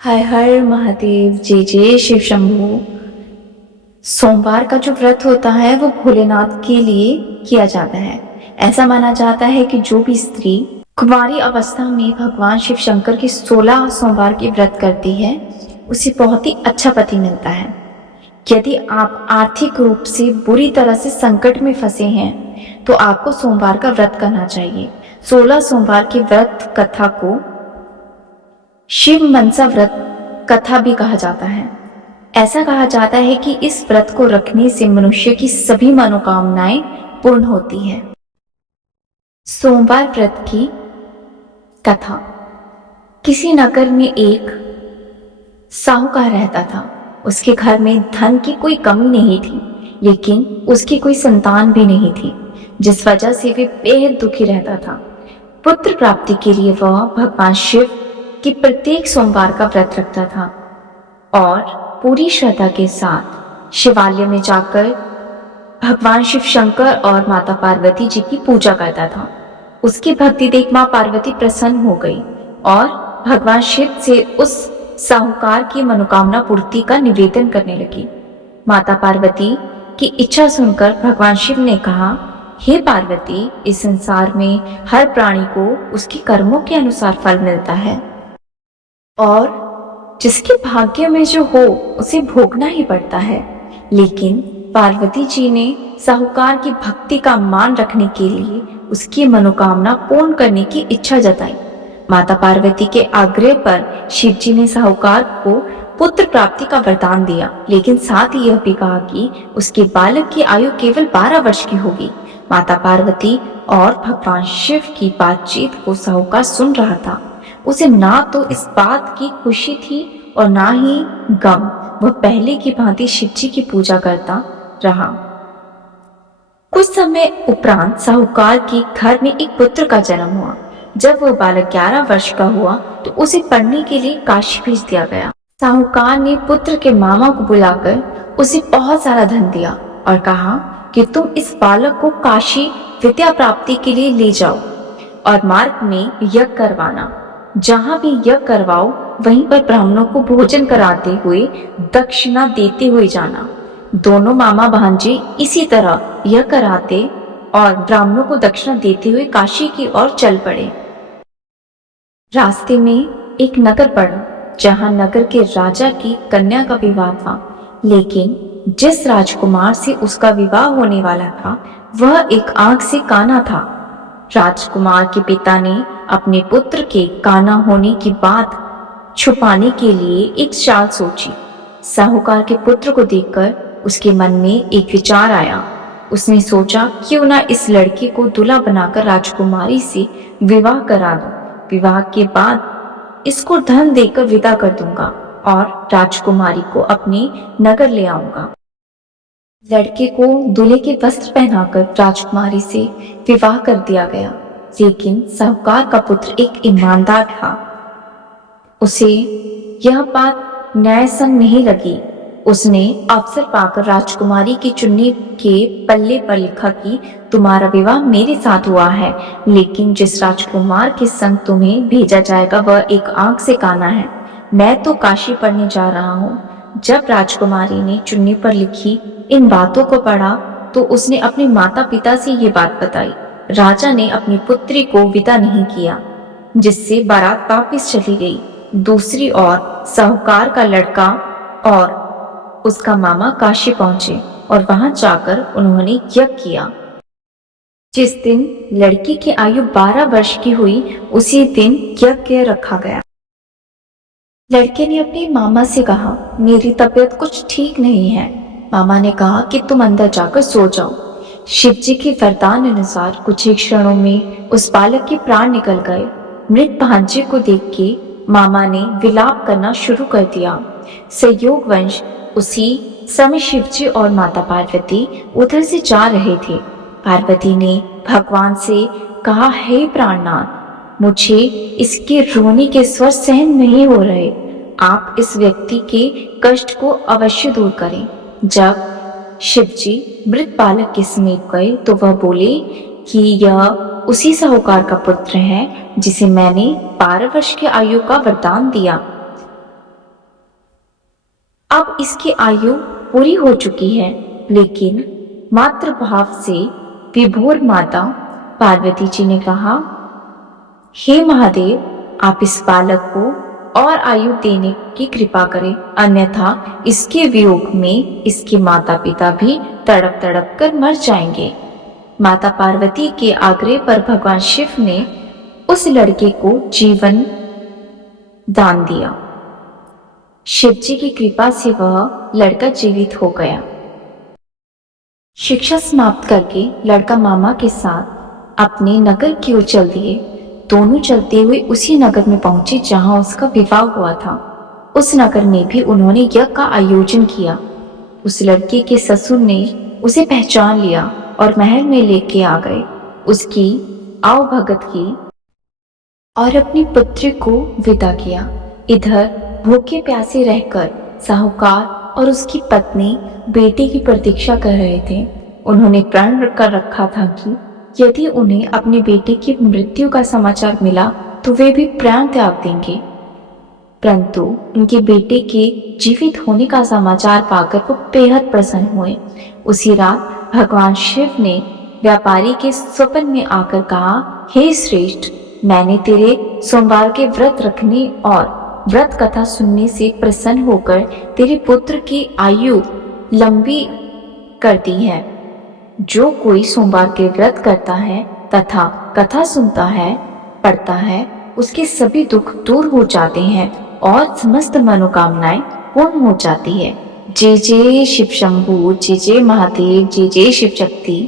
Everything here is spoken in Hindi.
हर हर महादेव, जय जय शिव शंभू। सोमवार का जो व्रत होता है वो भोलेनाथ के लिए किया जाता है। ऐसा माना जाता है कि जो भी स्त्री कुंवारी अवस्था में भगवान शिव शंकर की 16 सोमवार की व्रत करती है उसे बहुत ही अच्छा पति मिलता है। यदि आप आर्थिक रूप से बुरी तरह से संकट में फंसे हैं तो आपको सोमवार का व्रत करना चाहिए। 16 सोमवार की व्रत कथा को शिव मनसा व्रत कथा भी कहा जाता है। ऐसा कहा जाता है कि इस व्रत को रखने से मनुष्य की सभी मनोकामनाएं पूर्ण होती हैं। सोमवार व्रत की कथा। किसी नगर में एक साहूकार रहता था। उसके घर में धन की कोई कमी नहीं थी, लेकिन उसकी कोई संतान भी नहीं थी, जिस वजह से वे बेहद दुखी रहता था। पुत्र प्राप्ति के लिए वह भगवान शिव कि प्रत्येक सोमवार का व्रत रखता था और पूरी श्रद्धा के साथ शिवालय में जाकर भगवान शिव शंकर और माता पार्वती जी की पूजा करता था। उसकी भक्ति देख मां पार्वती प्रसन्न हो गई और भगवान शिव से उस साहूकार की मनोकामना पूर्ति का निवेदन करने लगी। माता पार्वती की इच्छा सुनकर भगवान शिव ने कहा, हे पार्वती, इस संसार में हर प्राणी को उसके कर्मों के अनुसार फल मिलता है और जिसके भाग्य में जो हो उसे भोगना ही पड़ता है। लेकिन पार्वती जी ने साहूकार की भक्ति का मान रखने के लिए उसकी मनोकामना पूर्ण करने की इच्छा जताई। माता पार्वती के आग्रह पर शिव जी ने साहूकार को पुत्र प्राप्ति का वरदान दिया, लेकिन साथ ही यह भी कहा कि उसके बालक की आयु केवल 12 वर्ष की होगी। माता पार्वती और भगवान शिव की बातचीत को साहूकार सुन रहा था। उसे ना तो इस बात की खुशी थी और ना ही गम। वह पहले की भांति शिव जी की पूजा करता रहा। कुछ समय उपरांत साहूकार के घर में एक पुत्र का जन्म हुआ। जब वह बालक 11 वर्ष का हुआ तो उसे पढ़ने के लिए काशी भेज दिया गया। साहूकार ने पुत्र के मामा को बुलाकर उसे बहुत सारा धन दिया और कहा कि तुम इस बालक को काशी विद्या प्राप्ति के लिए ले जाओ और मार्ग में यज्ञ करवाना। जहां भी यज्ञ करवाओ वहीं पर ब्राह्मणों को भोजन कराते हुए दक्षिणा देते हुए जाना। दोनों मामा भांजे इसी तरह यज्ञ कराते और ब्राह्मणों को दक्षिणा देते हुए काशी की ओर चल पड़े। रास्ते में एक नगर पड़ा जहां नगर के राजा की कन्या का विवाह था, लेकिन जिस राजकुमार से उसका विवाह होने वाला था वह एक आंख से काना था। राजकुमार के पिता ने अपने पुत्र के काना होने की बात छुपाने के लिए एक चाल सोची। साहूकार के पुत्र को देखकर उसके मन में एक विचार आया। उसने सोचा, क्यों ना इस लड़के को दूल्हा बनाकर राजकुमारी से विवाह करा दूं। विवाह के बाद इसको धन देकर विदा कर दूंगा और राजकुमारी को अपने नगर ले आऊंगा। लड़के को दूल्हे के वस्त्र पहनाकर राजकुमारी से विवाह कर दिया गया, लेकिन साहूकार का पुत्र एक ईमानदार था। उसे यह बात न्यायसंग नहीं लगी। उसने अवसर पाकर राजकुमारी की चुन्नी के पल्ले पर लिखा कि तुम्हारा विवाह मेरे साथ हुआ है, लेकिन जिस राजकुमार के संग तुम्हें भेजा जाएगा वह एक आंख से काना है। मैं तो काशी पढ़ने जा रहा हूँ। जब राजकुमारी ने चुन्नी पर लिखी इन बातों को पढ़ा तो उसने अपने माता पिता से ये बात बताई। राजा ने अपनी पुत्री को विदा नहीं किया, जिससे बारात वापिस चली गई। दूसरी ओर साहूकार का लड़का और उसका मामा काशी पहुंचे और वहां जाकर उन्होंने यज्ञ किया। जिस दिन लड़की की आयु 12 वर्ष की हुई उसी दिन यज्ञ रखा गया। लड़के ने अपने मामा से कहा, मेरी तबीयत कुछ ठीक नहीं है। मामा ने कहा कि तुम अंदर जाकर सो जाओ। शिव जी के वरदान अनुसार कुछ ही क्षणों में उस बालक के प्राण निकल गए। मृत भांजे को देख के मामा ने विलाप करना शुरू कर दिया। संयोगवश उसी समय शिव जी और माता पार्वती उधर से जा रहे थे। पार्वती ने भगवान से कहा, हे प्राणनाथ, मुझे इसके रोने के स्वर सहन नहीं हो रहे। आप इस व्यक्ति के कष्ट को अवश्य दूर करें। जब शिव जी मृत बालक के समीप गए तो वह बोले कि यह उसी साहूकार का पुत्र है जिसे मैंने 12 वर्ष की आयु का वरदान दिया। अब इसकी आयु पूरी हो चुकी है, लेकिन मातृभाव से विभोर माता पार्वती जी ने कहा, हे महादेव, आप इस बालक को और आयु देने की कृपा करें, अन्यथा इसके वियोग में इसके माता पिता भी तड़प तड़प कर मर जाएंगे। माता पार्वती के आग्रह पर भगवान शिव ने उस लड़के को जीवन दान दिया। शिव जी की कृपा से वह लड़का जीवित हो गया। शिक्षा समाप्त करके लड़का मामा के साथ अपने नगर की ओर चल दिए। दोनों चलते हुए उसी नगर में पहुंचे जहां उसका विवाह हुआ था। उस नगर में भी उन्होंने यज्ञ का आयोजन किया। उस लड़के के ससुर ने उसे पहचान लिया और महल में लेके आ गए, उसकी आवभगत की और अपनी पुत्री को विदा किया। इधर भूखे प्यासे रहकर साहूकार और उसकी पत्नी बेटे की प्रतीक्षा कर रहे थे। उन्होंने प्रण कर रखा था कि यदि उन्हें अपने बेटे की मृत्यु का समाचार मिला तो वे भी प्राण त्याग देंगे, परंतु उनके बेटे के जीवित होने का समाचार पाकर वो बेहद प्रसन्न हुए। उसी रात भगवान शिव ने व्यापारी के स्वप्न में आकर कहा, हे श्रेष्ठ, मैंने तेरे सोमवार के व्रत रखने और व्रत कथा सुनने से प्रसन्न होकर तेरे पुत्र की आयु लंबी कर दी है। जो कोई सोमवार के व्रत करता है तथा कथा सुनता है, पढ़ता है, उसके सभी दुख दूर हो जाते हैं और समस्त मनोकामनाएं पूर्ण हो जाती है। जय जय शिव शंभू, जय जय महादेव, जय जय शिव शक्ति।